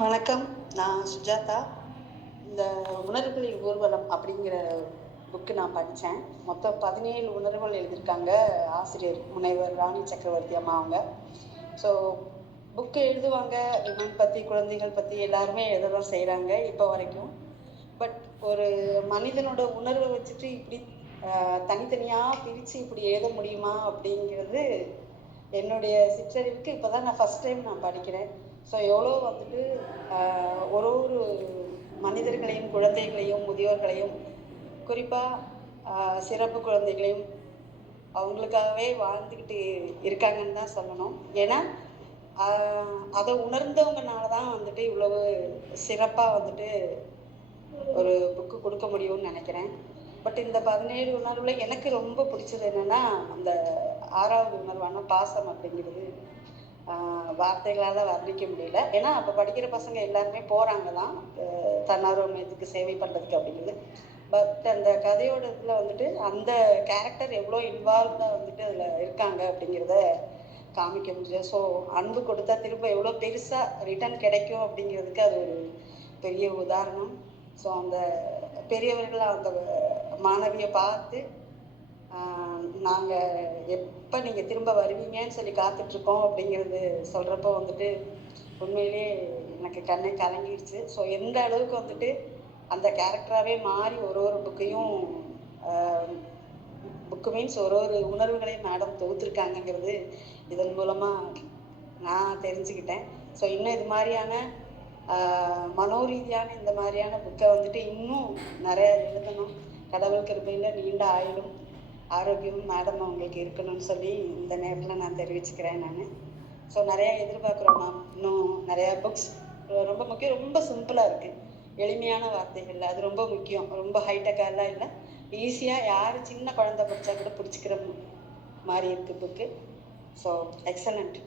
வணக்கம். நான் சுஜாதா. இந்த உணர்வுகளின் ஊர்வலம் அப்படிங்கிற புக்கு நான் படித்தேன். மொத்தம் 17 உணர்வுகள் எழுதியிருக்காங்க ஆசிரியர் முனைவர் ராணி சக்கரவர்த்தி அம்மா அவங்க. ஸோ புக்கு எழுதுவாங்க, விமன் பற்றி, குழந்தைகள் பற்றி எல்லாருமே எழுத தான் செய்கிறாங்க இப்போ வரைக்கும். பட் ஒரு மனிதனோட உணர்வை வச்சுட்டு இப்படி தனித்தனியாக பிரித்து இப்படி எழுத முடியுமா அப்படிங்கிறது என்னுடைய சிற்றறிவுக்கு இப்போ தான் நான் ஃபஸ்ட் டைம் நான் படிக்கிறேன். ஸோ எவ்வளோ வந்துட்டு ஒரு ஒரு மனிதர்களையும், குழந்தைகளையும், முதியோர்களையும், குறிப்பாக சிறப்பு குழந்தைகளையும் அவங்களுக்காகவே வாழ்ந்துக்கிட்டு இருக்காங்கன்னு தான் சொல்லணும். ஏன்னா அதை உணர்ந்தவங்கனால தான் வந்துட்டு இவ்வளவு சிறப்பாக வந்துட்டு ஒரு புக்கு கொடுக்க முடியும்னு நினைக்கிறேன். பட் இந்த 17 உணர்வுல எனக்கு ரொம்ப பிடிச்சது என்னன்னா, அந்த 6வது உணர்வான பாசம் அப்படிங்கிறது வார்த்தைகளால் வர்ணிக்க முடியல. ஏன்னா அப்போ படிக்கிற பசங்க எல்லாருமே போகிறாங்க தான் தன்னார்வ மையத்துக்கு சேவை பண்ணுறதுக்கு அப்படிங்கிறது. பட் அந்த கதையோட இதில் வந்துட்டு அந்த கேரக்டர் எவ்வளோ இன்வால்வ்டாக வந்துட்டு அதில் இருக்காங்க அப்படிங்கிறத காமிக்க முடியும். ஸோ அன்பு கொடுத்தா திரும்ப எவ்வளோ பெருசாக ரிட்டர்ன் கிடைக்கும் அப்படிங்கிறதுக்கு அது ஒரு பெரிய உதாரணம். ஸோ அந்த பெரியவர்கள் அந்த மாணவியை பார்த்து நாங்கள் எப்போ நீங்கள் திரும்ப வருவீங்கன்னு சொல்லி காத்துட்ருக்கோம் அப்படிங்கிறது சொல்கிறப்போ வந்துட்டு உண்மையிலே எனக்கு கண்ணை கலங்கிடுச்சு. ஸோ எந்த அளவுக்கு வந்துட்டு அந்த கேரக்டராகவே மாறி ஒரு ஒரு புக்கையும் புக்கு மீன்ஸ் ஒரு ஒரு உணர்வுகளையும் மேடம் தொகுத்துருக்காங்கங்கிறது இதன் மூலமாக நான் தெரிஞ்சுக்கிட்டேன். ஸோ இன்னும் இது மாதிரியான மனோரீதியான இந்த மாதிரியான புக்கை வந்துட்டு இன்னும் நிறைய எழுதணும். கடவுள் கிருபையில் நீண்ட ஆயுளும் ஆரோக்கியமும் மேடம் அவங்களுக்கு இருக்கணும்னு சொல்லி இந்த நேரத்தில் நான் தெரிவிச்சுக்கிறேன். நான் ஸோ நிறையா எதிர்பார்க்குறோம் மேம். இன்னும் நிறையா புக்ஸ் ரொம்ப முக்கியம். ரொம்ப சிம்பிளாக இருக்குது, எளிமையான வார்த்தைகள், அது ரொம்ப முக்கியம். ரொம்ப ஹைடெக்காலாம் இல்லை, ஈஸியாக யார் சின்ன குழந்தை படித்தா கூட பிடிச்சிக்கிற மாதிரி இருக்குது புக்கு. So excellent.